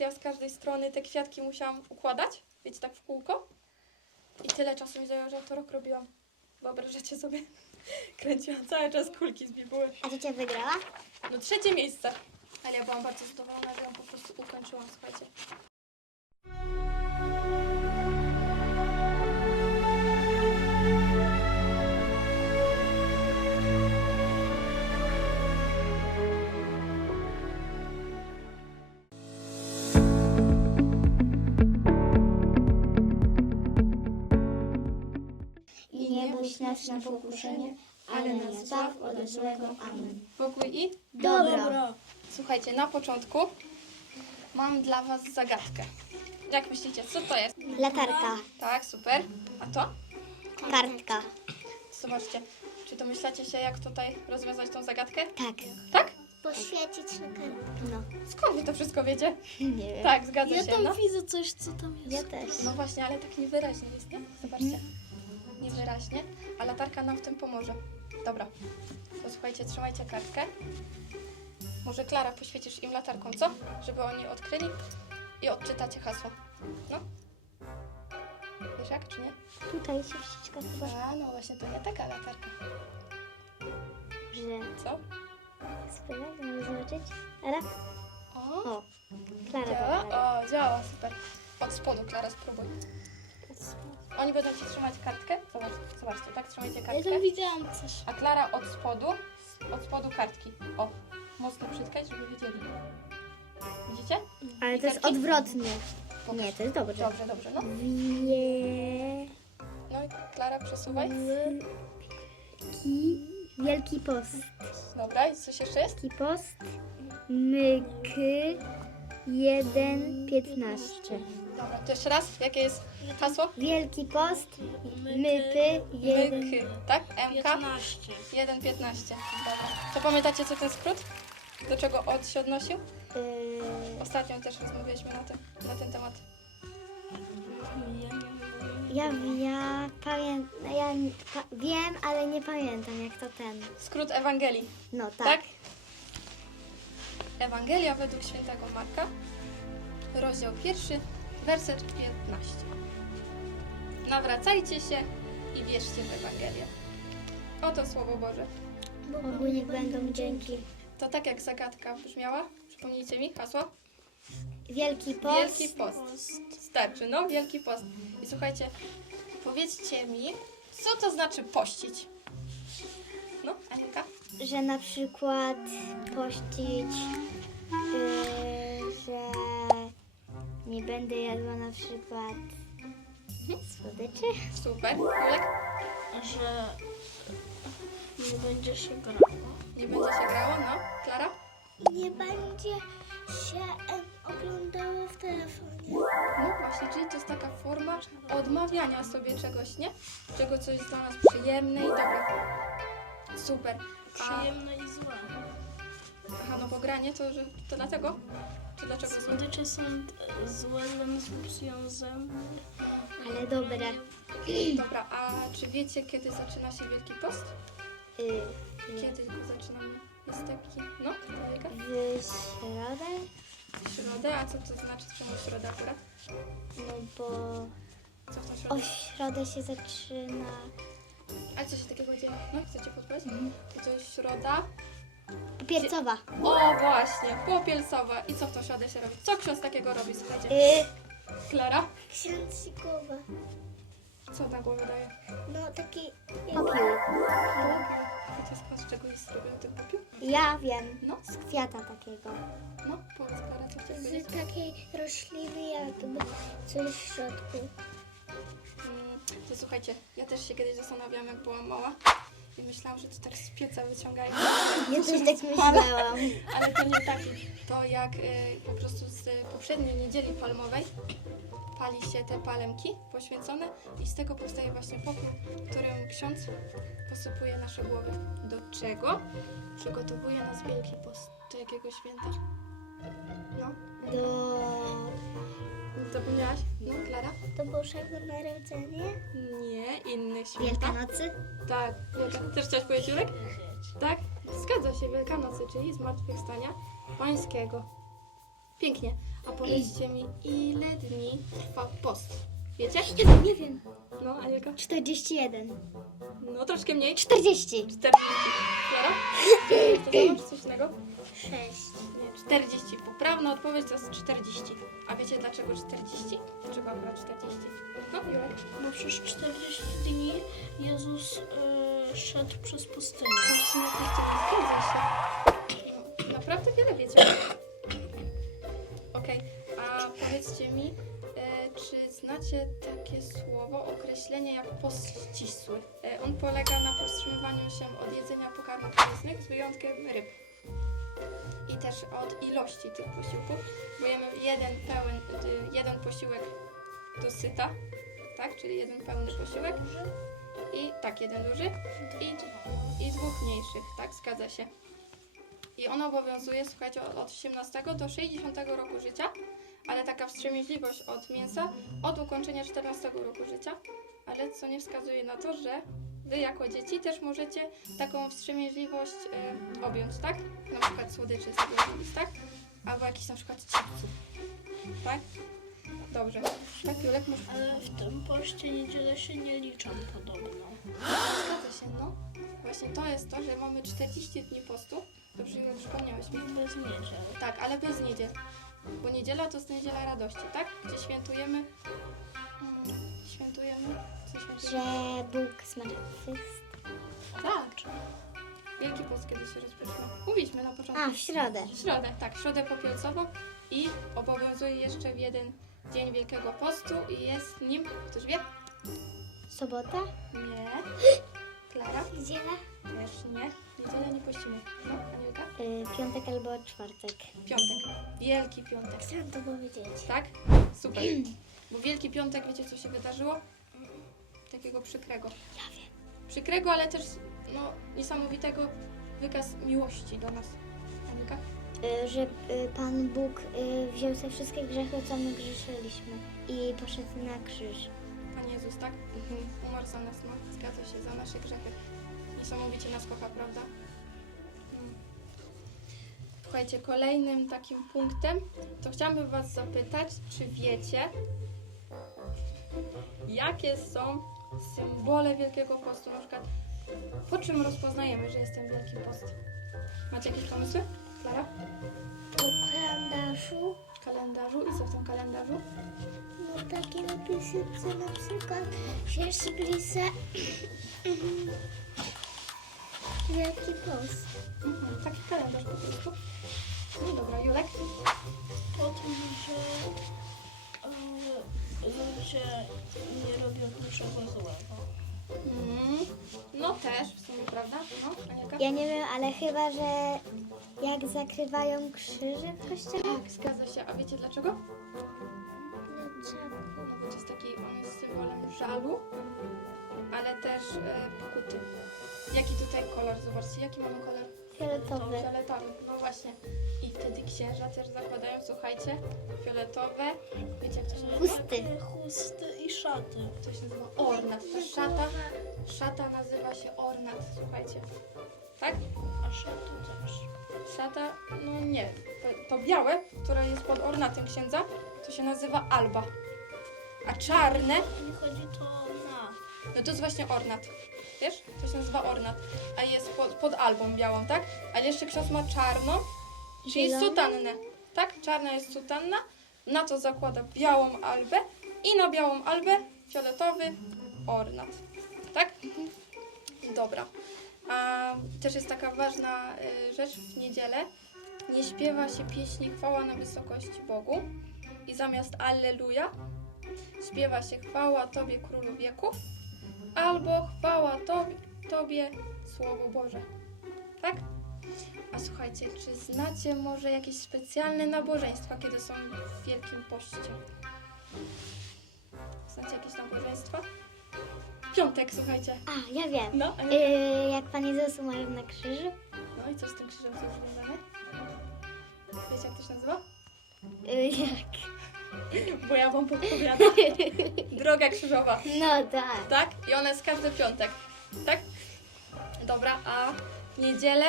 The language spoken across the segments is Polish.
Ja z każdej strony te kwiatki musiałam układać, wiecie, tak w kółko. I tyle czasu mi zajęło, że to rok robiłam. Wyobrażacie sobie? Kręciłam cały czas kulki z bibuły. A to cię wygrała? No trzecie miejsce. Ale ja byłam bardzo zadowolona, że ją po prostu ukończyłam, słuchajcie. Nas na pokuszenie, ale nas zbaw ode złego. Amen. Pokój i? Dobro. Słuchajcie, na początku mam dla Was zagadkę. Jak myślicie, co to jest? Latarka, Tak, super. A to? kartka. Zobaczcie, czy domyślacie się, jak tutaj rozwiązać tą zagadkę? Tak. Tak? Poświecić na kartkę. No. Skąd Wy to wszystko wiecie? Nie wiem. Tak, zgadza Ja się. tam No. widzę coś, co tam jest. Ja też. no właśnie, ale tak niewyraźnie jest, nie? Zobaczcie. Niewyraźnie, a latarka nam w tym pomoże. Dobra, to słuchajcie, trzymajcie kartkę. Może Klara poświecisz im latarką, co? Żeby oni odkryli i odczytacie hasło. No. Wiesz jak, czy nie? Tutaj się wściska chyba, A, no właśnie, to nie taka latarka. że... Co? Spróbuj, żeby zobaczyć. Ara? O, O, Klara działa? O, działa, super. Od spodu, Klara, spróbuj. Oni będą ci trzymać kartkę. Zobacz, zobaczcie, tak? Trzymajcie Ja kartkę. tam widziałam coś. A Klara od spodu, od spodu kartki. O, mocno przytkać, żeby wiedzieli. Widzicie? Ale to jest Literki? odwrotnie. Pokaż. Nie, to jest dobrze. Dobrze, dobrze, no. Wie... No i Klara, przesuwaj. Ki... Wielki post. Dobra, i coś jeszcze jest? Wielki post. Myky. 1.15. Dobra, to jeszcze raz. Jakie jest hasło? Wielki post. Mypy. 1. Myk, tak? MK 15. 1.15. Dobra. To pamiętacie, co ten skrót? Do czego od się odnosił? Yy, Ostatnio też rozmawialiśmy na, ten na ten temat. ja, ja, pamię... ja pa... wiem, ale nie pamiętam jak to ten. Skrót Ewangelii, No tak. tak? Ewangelia według świętego Marka, rozdział pierwszy, werset 15. Nawracajcie się i wierzcie w Ewangelię. Oto Słowo Boże. Bogu niech będą dzięki. To tak jak zagadka brzmiała. Przypomnijcie mi hasło? Wielki post. Wielki post. Starczy, no, Wielki Post. I słuchajcie, powiedzcie mi, co to znaczy pościć? No, Aninka? Że na przykład pościć, yy, nie będę jadła na przykład słodyczy. Super. Julek? Że nie będzie się grało. Nie będzie się grało, no. Klara? Nie będzie się oglądało w telefonie. No właśnie, czyli to jest taka forma odmawiania sobie czegoś, nie? Czego coś jest dla nas przyjemne i dobre. Super. A, Przyjemne i złe. Aha, no bo granie to, że, to dlatego? Czy dlaczego złe? Słodycze są e, nas psują zęby. Ale dobre. Dobra, a czy wiecie, kiedy zaczyna się Wielki Post? Yy, Kiedy go zaczynamy? Jest taki, no, Jolka? w środę, w środę, a co to znaczy, czemu środa akurat? no bo Co w tą o środę? środę się zaczyna A co się takiego dzieje? No, chcecie podpowiedź? To to jest środa. Piercowa. O, właśnie, popielcowa. I co w tą środę się robi? Co ksiądz takiego robi, słuchajcie? Klara? ksiądz głowa. Co na głowę daje? No taki popiół. Wiecie skąd, z czego jest zrobiony ten popiół? Ja wiem. No, Z kwiata takiego. no, powiedz Klara, co chciałeś Z powiedzieć? takiej rośliny jakby coś w środku. Mm, To słuchajcie, ja też się kiedyś zastanawiałam, jak byłam mała. I myślałam, że to tak z pieca wyciągają. Ja też tak myślałam. Ale to nie taki. To jak y, po prostu z poprzedniej niedzieli palmowej pali się te palemki poświęcone i z tego powstaje właśnie popór, którym ksiądz posypuje nasze głowy. Do czego? Przygotowuje nas Wielki Post. Do jakiego święta? No, Do, zapomniałaś? Klara? do Bożego Narodzenia. Nie, innych święta. Wielkanocy. Tak, Wielka. Też chciałaś powiedzieć, Julek? Tak? Zgadza się, Wielkanocy, czyli Zmartwychwstania Pańskiego. Pięknie. A powiedzcie mi, ile dni trwa post? Wiecie? Nie wiem. No, Anielka? 41. No, troszkę mniej. 40. 40. Klara? To czy coś innego? 6. Nie, 40. Poprawna odpowiedź to jest 40. A wiecie dlaczego 40? Dlaczego akurat 40? No, Jurek. Bo przez 40 dni Jezus e, szedł przez pustynię. Właśnie na pustyni zgadza się. No, naprawdę wiele wiecie. Okej, a powiedzcie mi, e, czy znacie takie słowo, określenie jak post ścisły? E, on polega na powstrzymywaniu się od jedzenia pokarmów mięsnych z wyjątkiem ryb. I też od ilości tych posiłków, bo jemy jeden pełen, y, jeden posiłek do syta, tak? Czyli jeden pełny posiłek i tak, jeden duży i i dwóch mniejszych, tak, zgadza się. I ono obowiązuje, słuchajcie, od- od 18 do 60 roku życia, ale taka wstrzemięźliwość od mięsa od ukończenia 14 roku życia, ale co nie wskazuje na to, że wy jako dzieci też możecie taką wstrzemięźliwość y, objąć, tak? Na przykład słodyczy sobie robić, tak? Albo jakiś na przykład chipsów, tak? Dobrze. Tak, Julek, masz Ale w tym poście niedziele się nie liczą podobno. Zgadza się, no. Właśnie to jest to, że mamy 40 dni postu. Dobrze, Julek, przypomniałeś mi. Bez niedziel. Tak, ale bez niedziel. Bo niedziela to jest niedziela radości, tak? Gdzie świętujemy. Że? Bóg zmartwychwstał. Tak. Wielki post kiedy się rozpoczyna. Mówiliśmy na początku. A, w środę. W środę, tak, w środę popielcową i obowiązuje jeszcze w jeden dzień Wielkiego Postu i jest nim, ktoś wie? Sobota? Nie. Klara? Niedziela? Też nie. Niedzielę nie pościmy. No, Anielka? Y, piątek albo czwartek. Piątek. Wielki Piątek. Chciałam to powiedzieć. Tak? Super. Bo Wielki Piątek, wiecie co się wydarzyło? Takiego przykrego. Ja wiem. Przykrego, ale też no, niesamowitego wykaz miłości do nas. Anika? Y, że y, Pan Bóg y, wziął te wszystkie grzechy, co my grzeszyliśmy i poszedł na krzyż. Pan Jezus, tak? Mhm. Umarł za nas, no. Zgadza się, za nasze grzechy. Niesamowicie nas kocha, prawda? Mm. Słuchajcie, kolejnym takim punktem to chciałabym Was zapytać, czy wiecie, jakie są symbole Wielkiego Postu? Na przykład, po czym rozpoznajemy, że jest ten Wielki Post? Macie jakieś pomysły? Klara? Po kalendarzu kalendarzu i co w tym kalendarzu? no takie napisy, co na przykład się zbliża Wielki Post. Mhm, taki kalendarz po prostu. No dobra, Julek? Po tym, że ludzie nie robią niczego złego. Mm, no też, w sumie, prawda? No, Anielka? Ja nie wiem, ale chyba, że jak zakrywają krzyże w kościele? Tak, zgadza się. A wiecie dlaczego? Dlaczego? No bo to jest taki, on jest symbolem żalu, ale też e, pokuty. Jaki tutaj kolor? Zobaczcie, jaki mamy kolor? Fioletowy. Fioletowy, no właśnie. I wtedy księża też zakładają, słuchajcie, fioletowe. Wiecie jak to się nazywa? Chusty. Takie chusty i szaty. To się nazywa ornat. To szata, szata nazywa się ornat, słuchajcie. Tak? A szaty też. Szata, no nie. To, to białe, które jest pod ornatem księdza, to się nazywa alba. A czarne, Nie chodzi to na. no to jest właśnie ornat. To się nazywa ornat. A jest pod, pod albą białą, tak? Ale jeszcze ksiądz ma czarną, czyli Zieloną? sutannę. Tak? Czarna jest sutanna, na to zakłada białą albę i na białą albę fioletowy ornat. Tak? Dobra. A też jest taka ważna y, rzecz w niedzielę. Nie śpiewa się pieśni chwała na wysokości Bogu i zamiast Alleluja śpiewa się chwała Tobie Królu wieków albo chwała Tobie, Tobie Słowo Boże. Tak? A słuchajcie, czy znacie może jakieś specjalne nabożeństwa, kiedy są w Wielkim Poście? Znacie jakieś nabożeństwa? Piątek, słuchajcie. A, ja wiem. No, a Y, nie... jak Pan Jezus umarł na krzyżu? no i co z tym krzyżem jest związane? Wiecie, jak to się nazywa? Y, jak? Bo ja wam podpowiadam. Droga krzyżowa. No tak. Tak? I ona jest każdy piątek. Tak? Dobra, a w niedzielę,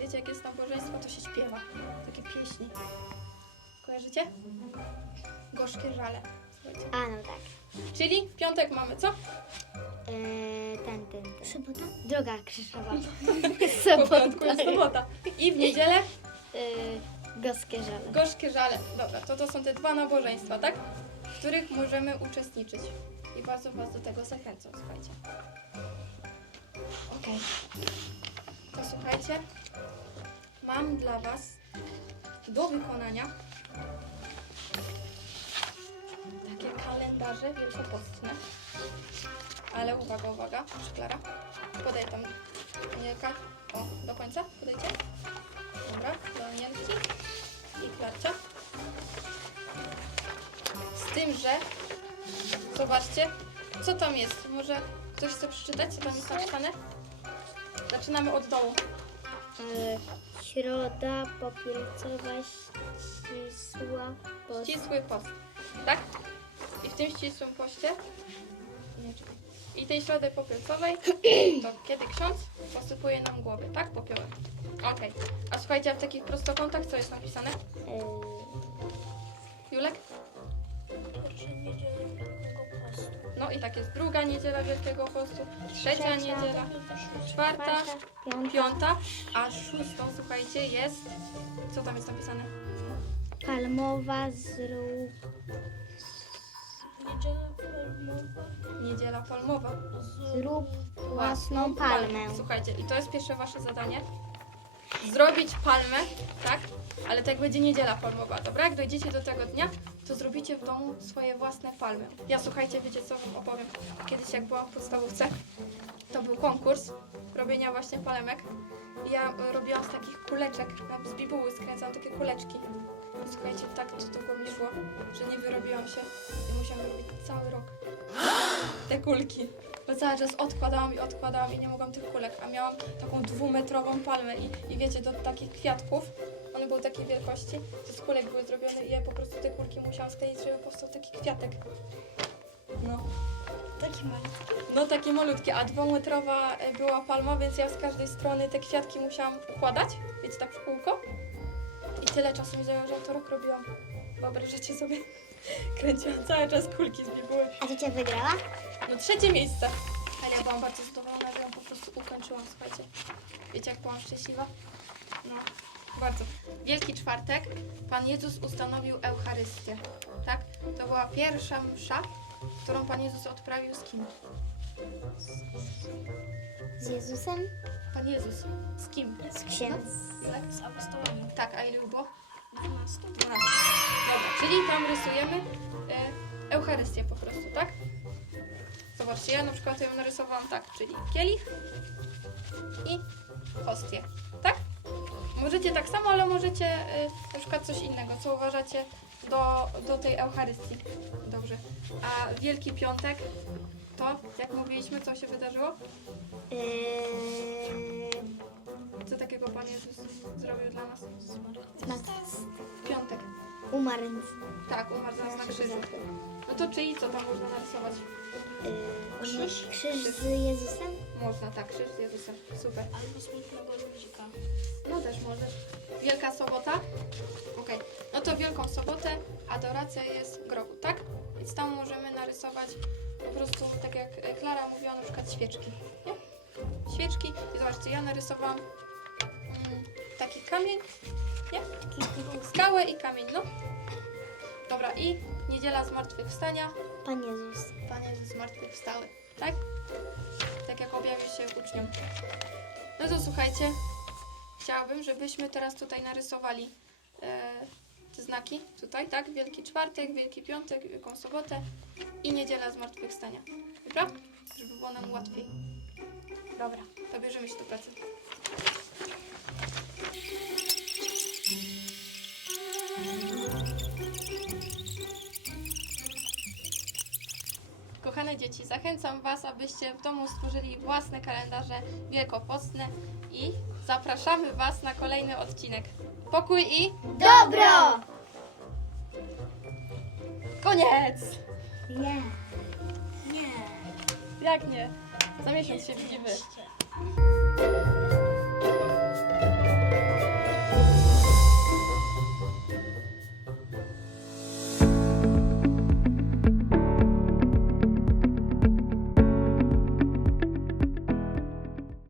wiecie jak jest nabożeństwo, to się śpiewa. Takie pieśni. Kojarzycie? Gorzkie żale. Słuchajcie. A, no tak. Czyli w piątek mamy co? Eee, ten, ten, ten. Sobota? Droga krzyżowa. Po piątku jest sobota. I w niedzielę Eee, goskie żale. gorzkie żale. Dobra, to to są te dwa nabożeństwa, tak? W których możemy uczestniczyć. I bardzo Was do tego zachęcam, słuchajcie. Okej. To słuchajcie, mam dla Was do wykonania takie kalendarze wielkopostne. Ale uwaga, uwaga, proszę Klara. Podaj tam Anielka. O, do końca, podajcie. Dobra, do Anielki i Klarcia. Z tym, że zobaczcie, co tam jest. Może ktoś chce przeczytać, co tam jest napisane? Zaczynamy od dołu. Eee, środa, popielcowa, ścisła, post. Ścisły post, tak? I w tym ścisłym poście nie, czekaj. i tej środy popielcowej to kiedy ksiądz posypuje nam głowy, tak? Popiołem. Okej. A słuchajcie, a w takich prostokątach co jest napisane? Eee, Julek? Postu. No i tak jest druga niedziela Wielkiego Postu, trzecia niedziela, czwarta, piąta, piąta, a szóstą, słuchajcie, jest... Co tam jest napisane? palmowa, zrób. Niedziela palmowa. Niedziela palmowa. Zrób własną palmę. Słuchajcie, i to jest pierwsze wasze zadanie. Zrobić palmę, tak? Ale tak będzie niedziela palmowa, dobra? Jak dojdziecie do tego dnia, to zrobicie w domu swoje własne palmy. Ja słuchajcie, wiecie co wam opowiem? Kiedyś jak byłam w podstawówce, to był konkurs robienia właśnie palemek. Ja e, robiłam z takich kuleczek, z bibuły skręcałam takie kuleczki. Słuchajcie, tak długo mi szło, że nie wyrobiłam się i musiałam robić cały rok te kulki. Bo cały czas odkładałam i odkładałam i nie mogłam tych kulek, a miałam taką dwumetrową palmę i, i wiecie, do takich kwiatków, były takiej wielkości, że z kulek były zrobione i ja po prostu te kulki musiałam skleić, żeby powstał taki kwiatek. No. Taki mały. No takie malutkie, a dwumetrowa e, była palma, więc ja z każdej strony te kwiatki musiałam układać, wiecie, tak w kółko. I tyle czasu mi zajęło, że ja to rok robiłam. Wyobrażacie sobie? Kręciłam cały czas kulki z bibuły. A ciocia wygrała? No trzecie miejsce. Ale ja byłam bardzo zadowolona, że ją po prostu ukończyłam, słuchajcie. Wiecie, jak byłam szczęśliwa? No, bardzo. Wielki Czwartek Pan Jezus ustanowił Eucharystię, tak? To była pierwsza msza, którą Pan Jezus odprawił z kim? Z Jezusem? Pan Jezus. Z kim? Z księdzem. Tak? Z apostołami. Tak, a ile było? 12. 12. Dobra, czyli tam rysujemy e, Eucharystię po prostu, tak? Zobaczcie, ja na przykład ją narysowałam tak, czyli kielich i hostię? Możecie tak samo, ale możecie e, na przykład coś innego, co uważacie do, do tej Eucharystii. Dobrze. A Wielki Piątek to, jak mówiliśmy, co się wydarzyło? Eee, Co takiego Pan Jezus zrobił dla nas? W piątek. Umarł. Tak, umarł za nas na krzyżu. No to czyli co tam można narysować? Eee, Krzyż? krzyż z Jezusem? Można, tak, krzyż z Jezusem. Super. Albo smutnego ludzika. No też możesz. Wielka sobota? Okej. No to Wielką Sobotę adoracja jest w grobu, tak? Więc tam możemy narysować po prostu, tak jak e, Klara mówiła, na przykład świeczki. Nie? Świeczki. I zobaczcie, ja narysowałam mm, taki kamień, nie? Skałę i kamień, no. Dobra, i niedziela zmartwychwstania. Pan Jezus. Pan Jezus zmartwychwstały, tak? Tak jak objawił się uczniom. No to słuchajcie, chciałabym, żebyśmy teraz tutaj narysowali e, te znaki, tutaj, tak? Wielki Czwartek, Wielki Piątek, Wielką Sobotę i Niedziela Zmartwychwstania. Dobra? Żeby było nam łatwiej. Dobra, to bierzemy się do pracy. Kochane dzieci, zachęcam Was, abyście w domu stworzyli własne kalendarze wielkopostne i zapraszamy Was na kolejny odcinek. Pokój i Dobro! koniec! Nie. Nie. Jak nie? Za miesiąc się widzimy.